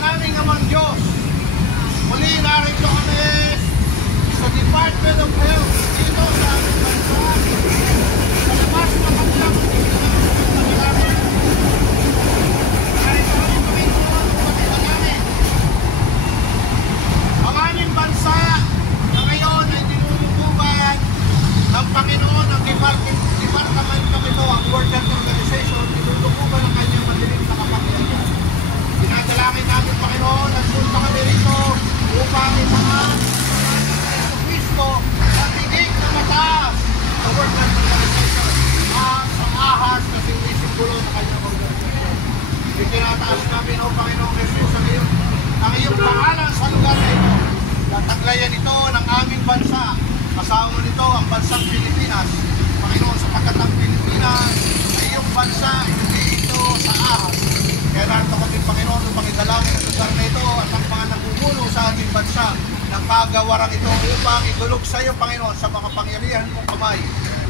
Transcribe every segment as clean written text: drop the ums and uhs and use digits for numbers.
naming Amang Diyos, muli narito kami sa Department of Health dito sa aming bansa. Sa labas na kanilang namin. Narito kami Panginoon upang ipangamin ang aming bansa na ngayon ay tinutulungan ng Panginoon ang department kami ito, ang World Health Organization, tinutulungan ang kanyang madilim na kapangyarihan. Dinadalangin namin, Panginoon, at punta kami rito upang itaas sa Kristo at higit na mataas sa World Health Organization sa ahas na sinisimbolo ng kanyang organisasyon. Itinataas namin, O Panginoong Jesus, ang iyong pangalan sa lugar na ito. Tataglayan ito ng aming bansa. Kasama nito ang bansang Pilipinas. Panginoon, sapagkat ang Pilipinas ay iyong bansa, hindi ito sa ahas. Kaya narito kami, Panginoon, upang idalangin ang lugar na ito at ang mga nagugulong sa ating bansa ng kagawaran ito upang itulog sa iyo, Panginoon, sa mga pangyarihan mong kamay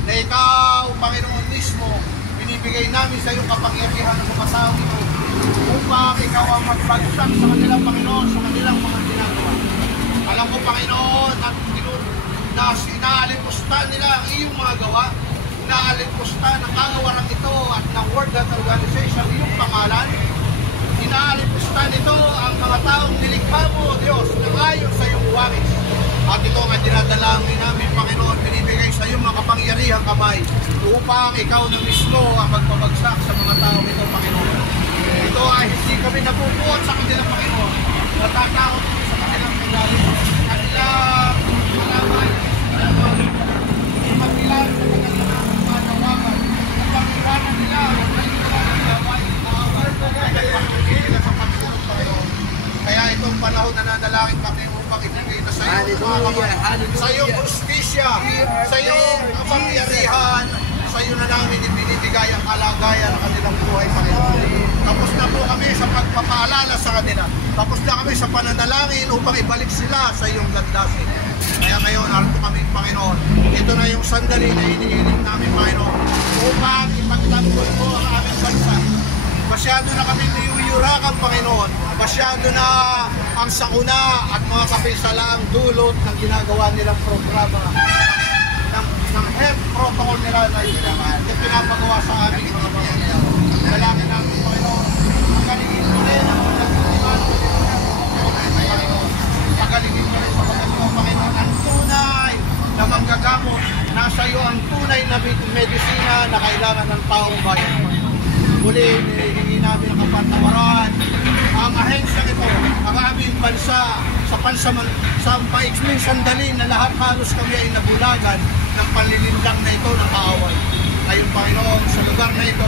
na ikaw, Panginoon mismo, binibigay namin sa iyong kapangyarihan ng mga tao ito upang ikaw ang magbagsak sa kanilang, Panginoon, sa kanilang mga ginagawa. Alam ko, Panginoon, at na inaalipusta nila ang iyong mga gawa, inaalipusta ng kagawaran ito at ng World Health Organization iyong pangalan. Inaalipusta nito ang mga taong nilikha mo, Diyos, ng ayon sa iyong wangis. At ito ang dinadalangin namin, Panginoon, binibigay sa iyong mga kapangyarihang kamay upang ikaw na mismo ang magpabagsak sa mga taong ito, Panginoon. Ito ay hindi kami nabubuot sa kanilang, Panginoon. Natatakot kami sa kanilang kagaling. Kanilang malaman, ipagilan sa kanilang panawagan, ipagilanan nila ang kanilang gaway, kaya itong panahon na nanalangin kami upang ibigay na sa iyo sa iyong justisya, sa iyong kapangyarihan, sa iyo na namin ibinibigay ang kalagayan ng kanilang buhay, Panginoon. Tapos na po kami sa pagpapaalala sa kanila. Tapos na kami sa pananalangin upang ibalik sila sa iyong landasin. Kaya ngayon, narito kami, Panginoon. Ito na yung sandali na iniiling namin, Panginoon, upang ipagtanggol mo ang aming bansa. Masyado na kami niyuyurakan, Panginoon. Masyado na ang sakuna at mga kapisalaang dulot ng ginagawa nilang programa ng health protocol nila na yung pinapagawa sa aming mga pamilya. Dalangin namin, Panginoon, magalingin mo rin ang mga Panginoon. Magalingin mo rin sa mga Panginoon ang tunay na manggagamot. Nasa iyo ang tunay na medisina na kailangan ng taong bayan. Muli, hinihingi namin ang kapatawaran. Ang ahensya ito, ang aming bansa, sa maiksling sandali na lahat halos kami ay nabulagan ng panlilindang na ito ng kaaway. Ngayon, Panginoon, sa lugar na ito,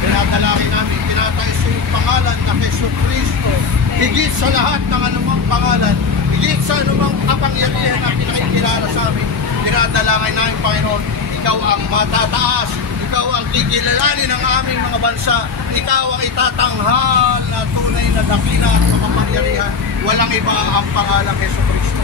pinadalangin namin, tinatay sa iyong pangalan na Jesucristo, higit sa lahat ng anumang pangalan, higit sa anumang kapangyarihan na pinakikilala sa amin, pinadalangin namin, Panginoon, ikaw ang matataas, ikaw ang kikilalanin ng aming mga bansa, ikaw ang itatanghal na tunay na dakila at makapangyarihan, walang iba ang pangalang Jesucristo.